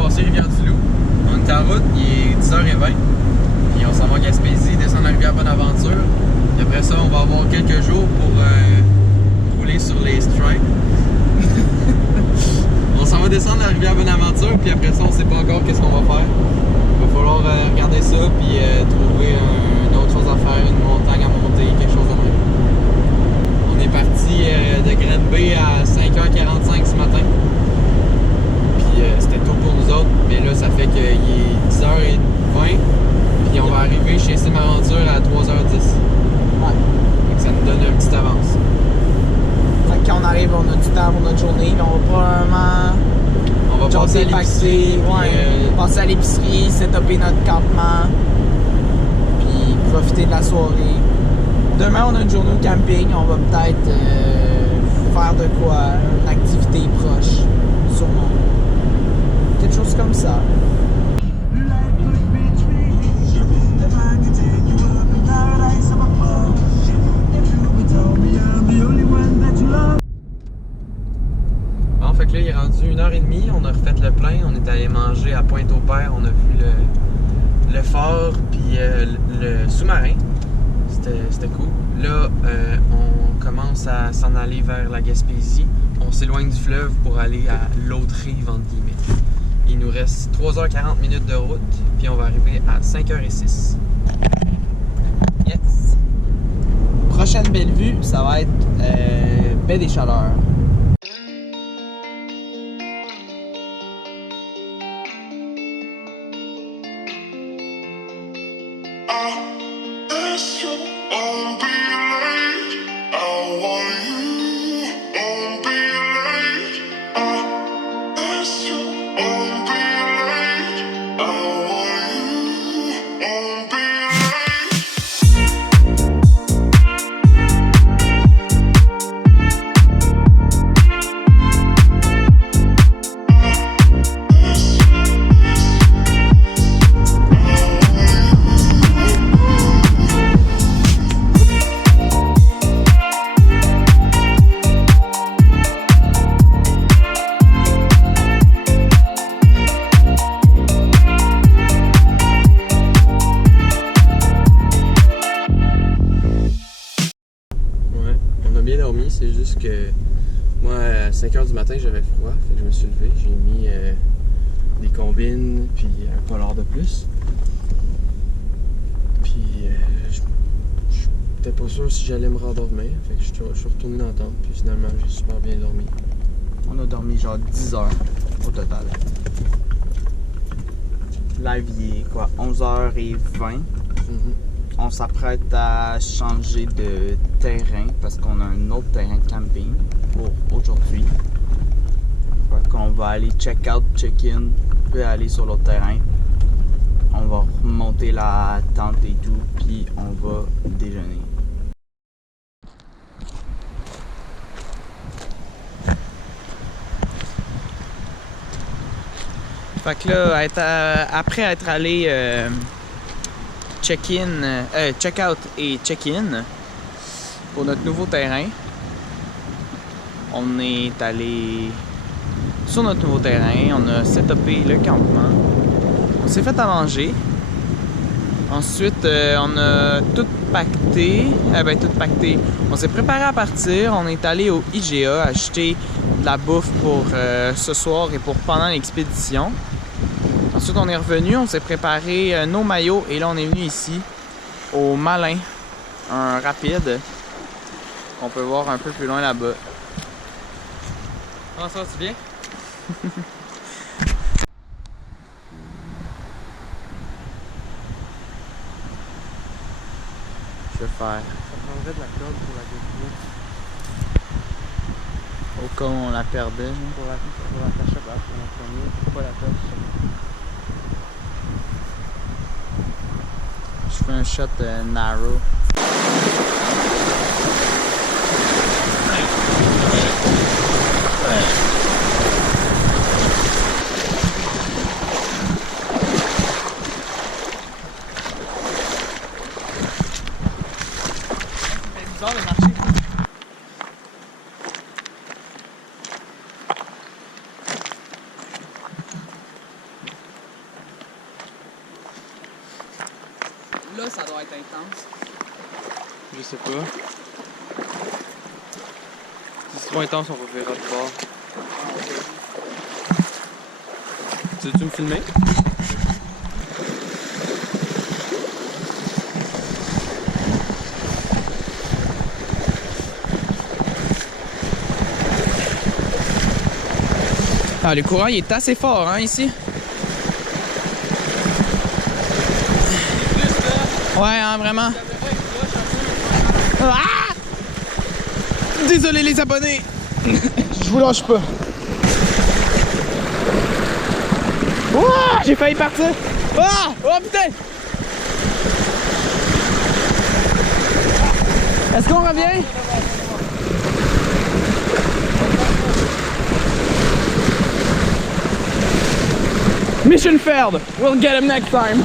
passer Rivière-du-Loup. On est en route, il est 10h20. Puis on s'en va à Gaspésie, descendre la rivière Bonaventure. Puis après ça, on va avoir quelques jours pour rouler sur les stripes. On s'en va descendre la rivière Bonaventure, puis après ça, on sait pas encore qu'est-ce qu'on va faire. Il va falloir regarder ça, puis trouver une autre chose à faire, une montagne à monter, quelque chose de même. On est parti de Granby à 5h45 ce matin. Puis c'était tôt pour nous autres, mais là, ça fait qu'il est 10h20. Puis on va arriver chez Simaventure à 3h10. Ouais. Donc ça nous donne une petite avance. Fait que quand on arrive, on a du temps pour notre journée. On va probablement On va passer à l'épicerie. Passer à l'épicerie, setuper notre campement. Puis profiter de la soirée. Demain, on a une journée au camping. On va peut-être faire de quoi? Une activité proche. Sûrement. Quelque chose comme ça. Bon, fait que là, il est rendu 1h30, on a refait le plein, on est allé manger à Pointe-au-Père, on a vu le fort puis le sous-marin. C'était cool. Là, on commence à s'en aller vers la Gaspésie. On s'éloigne du fleuve pour aller à l'autre rive, entre guillemets. Il nous reste 3h40 minutes de route, puis on va arriver à 5h06. Yes! Prochaine belle vue, ça va être Baie des Chaleurs. C'est juste que moi, à 5h du matin, j'avais froid. Fait que je me suis levé, j'ai mis des combines puis un polar de plus. Puis je n'étais pas sûr si j'allais me rendormir. Fait que je suis retourné dans la tente. Puis finalement, j'ai super bien dormi. On a dormi genre 10 heures au total. Live, il est quoi? 11h20. On s'apprête à changer de terrain parce qu'on a un autre terrain de camping pour aujourd'hui. Fait qu'on va aller check-out, check-in, puis aller sur l'autre terrain. On va remonter la tente et tout, puis on va déjeuner. Fait que là, après être allé check-out et check-in pour notre nouveau terrain, on est allé sur notre nouveau terrain, on a setupé le campement, on s'est fait à manger, ensuite on a tout pacté, on s'est préparé à partir, on est allé au IGA acheter de la bouffe pour ce soir et pour pendant l'expédition. Ensuite, on est revenu, on s'est préparé nos maillots et là, on est venu ici au Malin, un rapide qu'on peut voir un peu plus loin là-bas. Comment ça va, tu viens? Je vais faire. Ça prendrait de la corde pour la GoPro. Au cas où on la perdait. Pour l'attacher à la poignée, faut pas la perdre. Je fais un shot narrow. C'est bizarre de marcher. ça doit être intense. Je sais pas. Si c'est trop intense, on va virer de bord. Tu veux-tu me filmer? Ah, le courant il est assez fort hein, ici. Ouais, hein, vraiment. Ah! Désolé les abonnés. Je vous lâche pas. Ouah, j'ai failli partir. Ah! Oh putain! Est-ce qu'on revient? Mission failed. We'll get him next time.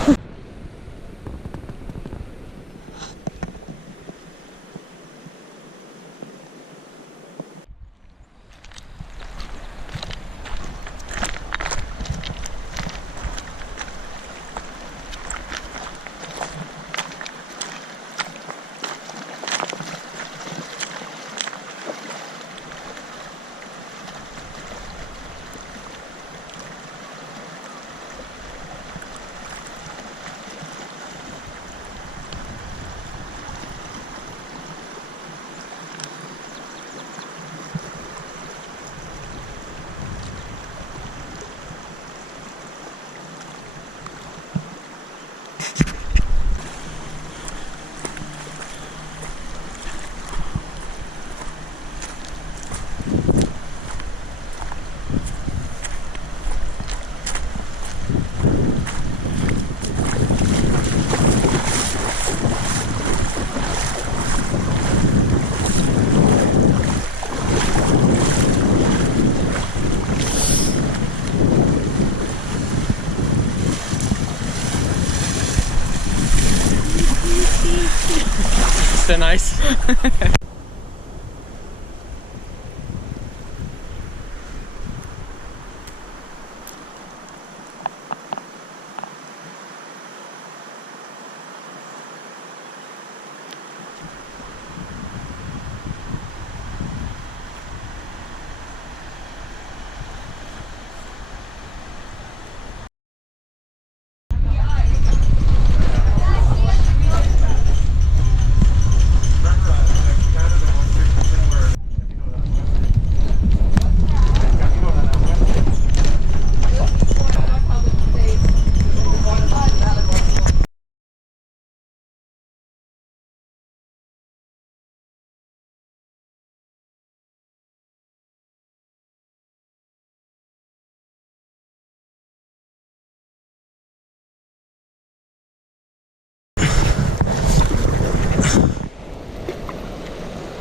C'était nice.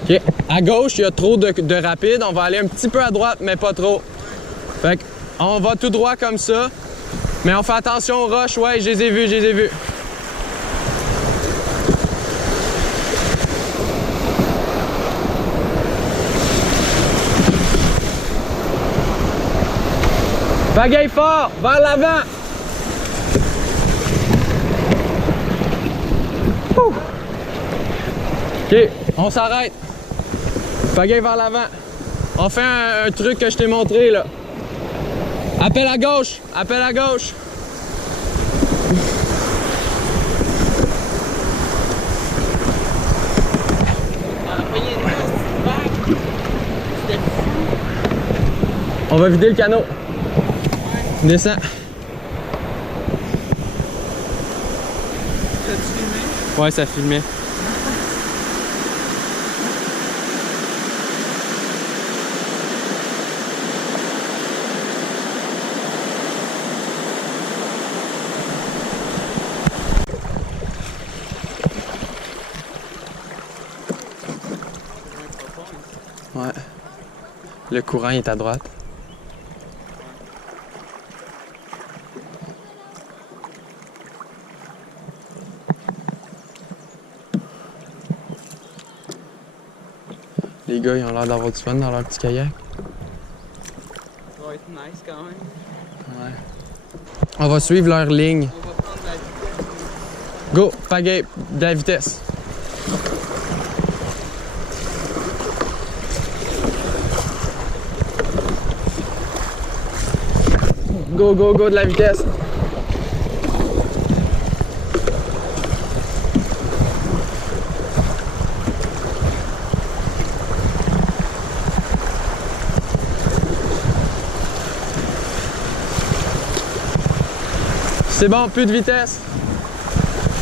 Ok, à gauche, il y a trop de rapide. On va aller un petit peu à droite, mais pas trop. Fait on va tout droit comme ça. Mais on fait attention aux roches. Ouais, je les ai vus, je les ai vus. Pagaille fort, vers l'avant. Ok, on s'arrête. Pagaille vers l'avant. On fait un truc que je t'ai montré là. Appel à gauche, appel à gauche. On va vider le canot. Descends. T'as-tu filmé? Ouais, ça filmait. Ouais. Le courant est à droite. Les gars, ils ont l'air d'avoir du fun dans leur petit kayak. Ça va être nice quand même. Ouais. On va suivre leur ligne. On va prendre la vitesse. Go, pagaie, de la vitesse. Go, go, go, de la vitesse. C'est bon, plus de vitesse.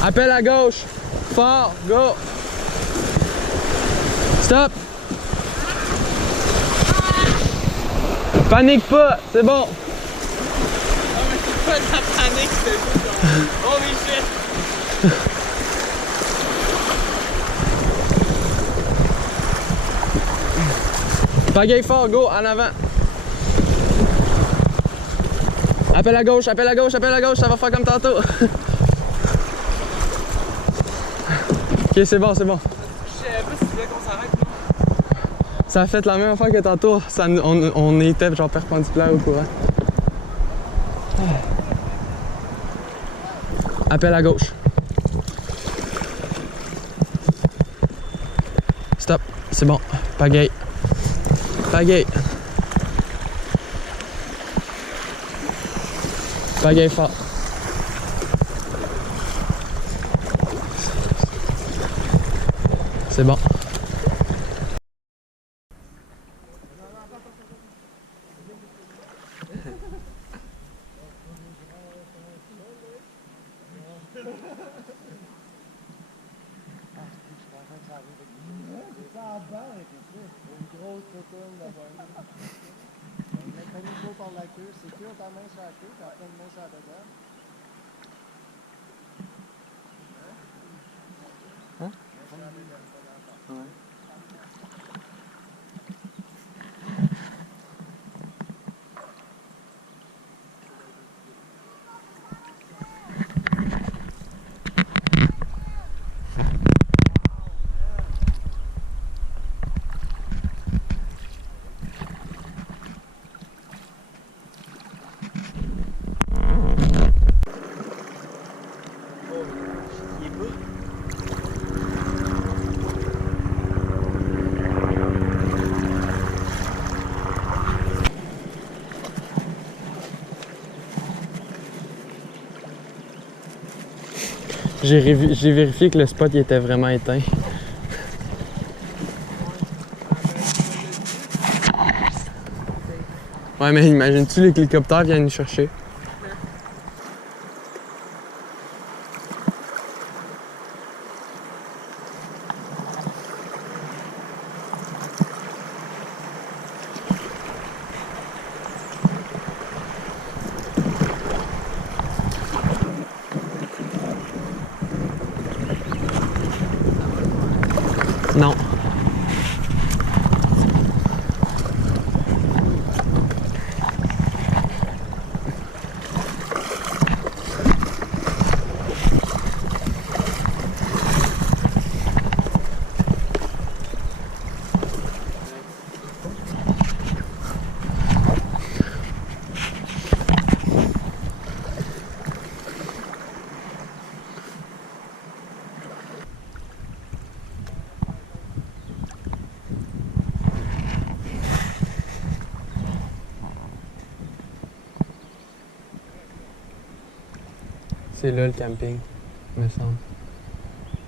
Appel à gauche. Fort, go. Stop. Panique pas, c'est bon. Non, mais c'est pas de la panique, c'est juste genre... Holy shit! Pagaille fort, go, en avant. Appel à gauche, appel à gauche, appel à gauche, ça va faire comme tantôt. Ok, c'est bon, c'est bon. Je savais pas si tu voulais qu'on s'arrête, non? Ça a fait la même affaire que tantôt. On était genre perpendiculaire au courant. Appel à gauche. Stop, c'est bon. Pagaille. Pagaille. Pagaille fort. C'est bon. Par la queue, c'est que ta main sur la queue, puis après une main sur la dedans. Hein? Ouais. J'ai vérifié que le spot il était vraiment éteint. Ouais, mais imagines-tu l'hélicoptère vient nous chercher? Non. C'est là le camping, me semble.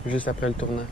Juste après le tournant.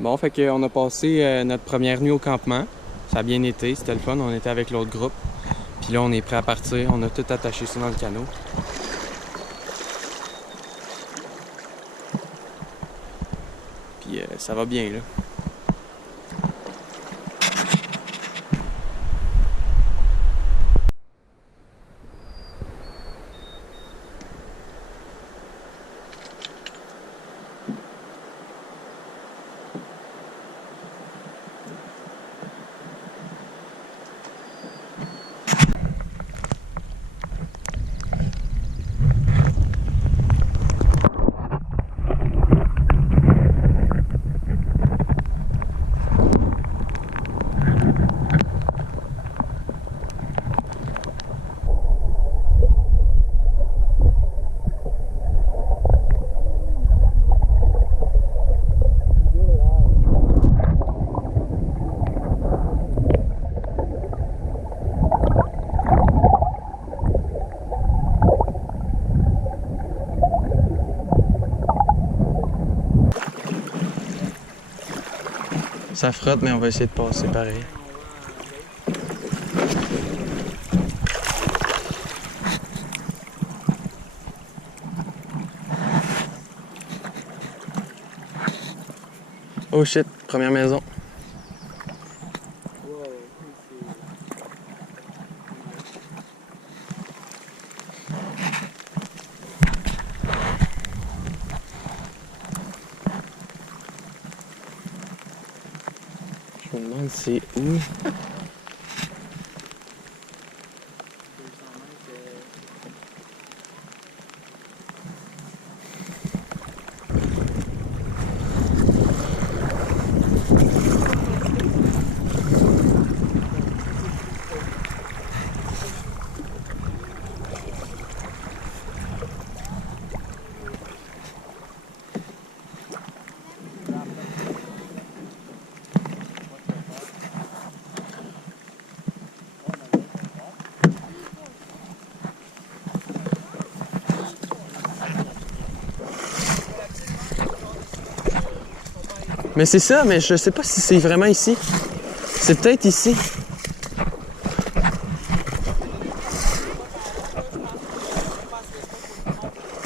Bon, fait qu'on a passé notre première nuit au campement. Ça a bien été, c'était le fun. On était avec l'autre groupe. Puis là, on est prêt à partir. On a tout attaché ça dans le canot. Puis ça va bien, là. Ça frotte, mais on va essayer de passer pareil. Oh shit, première maison. Je me demande c'est où. Mais c'est ça, mais je sais pas si c'est vraiment ici. C'est peut-être ici.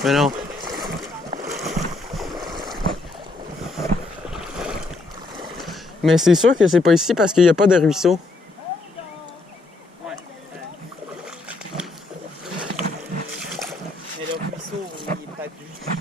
Mais non. Mais c'est sûr que c'est pas ici parce qu'il n'y a pas de ruisseau. Mais le ruisseau, il est peut-être juste là.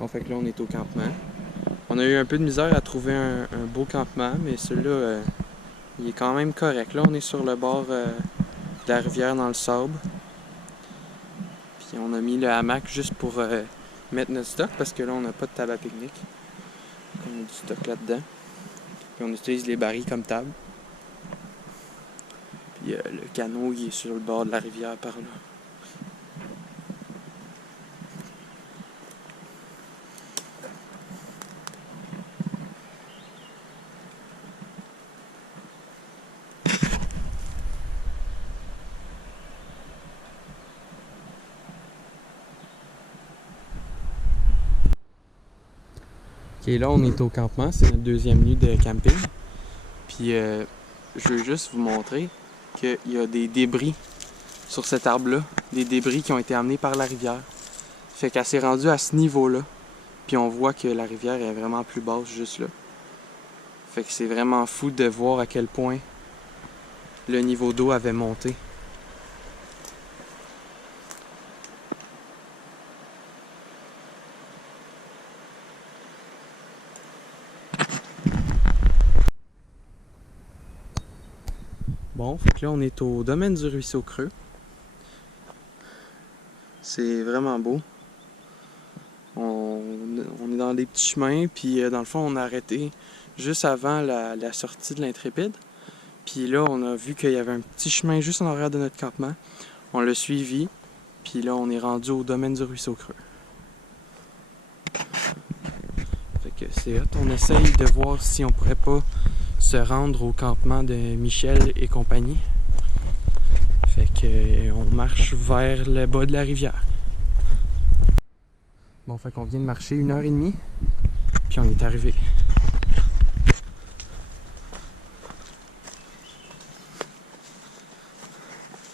Bon, fait que là, on est au campement. On a eu un peu de misère à trouver un beau campement, mais celui-là, il est quand même correct. Là, on est sur le bord de la rivière dans le sable. Puis on a mis le hamac juste pour mettre notre stock, parce que là, on n'a pas de table à pique-nique. On a du stock là-dedans. Puis on utilise les barils comme table. Puis le canot, il est sur le bord de la rivière par là. Ok, là on est au campement, c'est notre deuxième nuit de camping. Puis je veux juste vous montrer qu'il y a des débris sur cet arbre-là, des débris qui ont été amenés par la rivière. Fait qu'elle s'est rendue à ce niveau-là, puis on voit que la rivière est vraiment plus basse juste là. Fait que c'est vraiment fou de voir à quel point le niveau d'eau avait monté. Bon, fait que là on est au domaine du ruisseau creux. C'est vraiment beau. On est dans des petits chemins, puis dans le fond on a arrêté juste avant la sortie de l'Intrépide. Puis là on a vu qu'il y avait un petit chemin juste en arrière de notre campement. On l'a suivi, puis là on est rendu au domaine du ruisseau creux. Fait que c'est hot, on essaye de voir si on pourrait pas se rendre au campement de Michel et compagnie. Fait que on marche vers le bas de la rivière. Bon, fait qu'on vient de marcher 1h30, puis on est arrivé.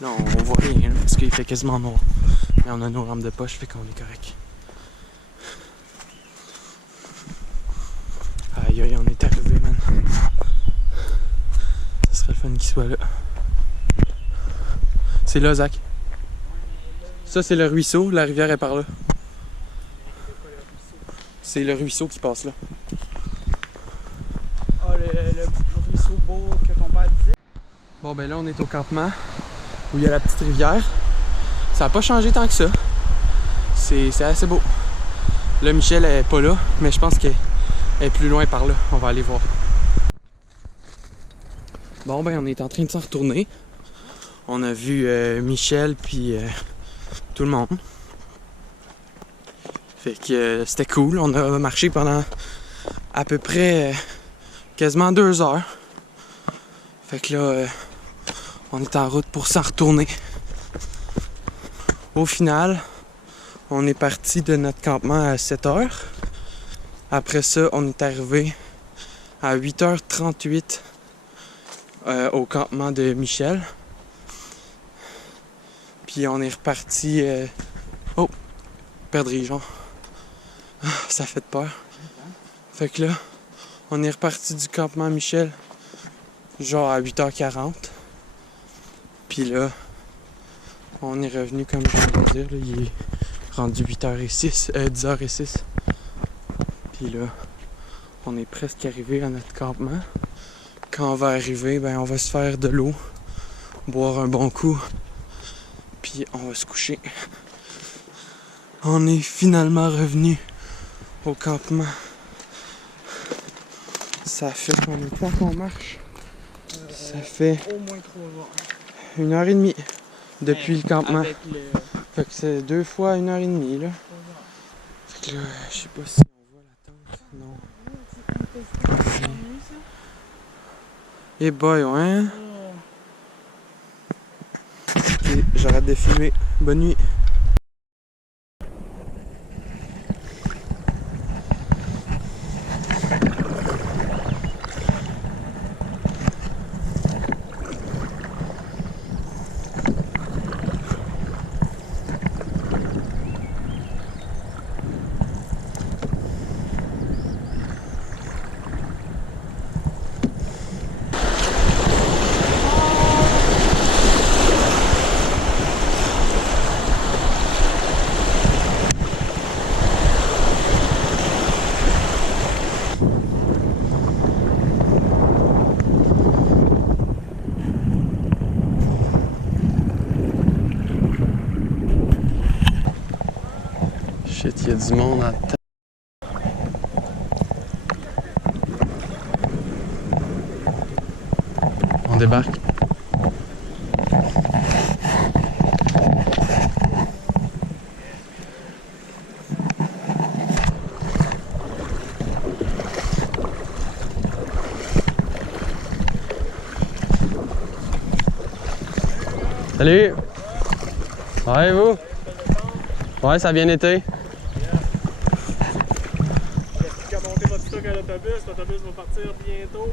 Là, on voit rien, parce qu'il fait quasiment noir. Mais on a nos rampes de poche, fait qu'on est correct. Aïe aïe, on est arrivé, man. Ça serait le fun qu'il soit là. C'est là, Zach. Ça, c'est le ruisseau, la rivière est par là. C'est le ruisseau qui passe là. Ah, le ruisseau beau que ton père disait. Bon, ben là, on est au campement où il y a la petite rivière. Ça n'a pas changé tant que ça. C'est assez beau. Là, Michel est pas là, mais je pense qu'elle est plus loin par là. On va aller voir. Bon, ben on est en train de s'en retourner. On a vu Michel puis tout le monde. Fait que c'était cool. On a marché pendant à peu près quasiment 2 heures. Fait que là, on est en route pour s'en retourner. Au final, on est parti de notre campement à 7 heures. Après ça, on est arrivé à 8h38 au campement de Michel. Puis on est reparti... Oh! Perdrix, genre. Ça fait peur. Fait que là, on est reparti du campement Michel, genre à 8h40. Puis là, on est revenu, comme je viens de dire, là, il est rendu 10h06. Puis là, on est presque arrivé à notre campement. Quand on va arriver, ben on va se faire de l'eau, boire un bon coup, puis on va se coucher. On est finalement revenu au campement. Ça fait combien de temps qu'on marche? Ça fait Au moins 3 heures. 1h30 depuis le campement. Fait que c'est 2 fois 1h30 là. Fait que là, je sais pas si on voit la tente. Non. Et boy, ouais. Ok, j'arrête de filmer. Bonne nuit. Shit, il y a du monde à terre. On débarque. Salut! Ouais, vous? Ouais, ça a bien été. Qu'à monter votre stock à l'autobus va partir bientôt.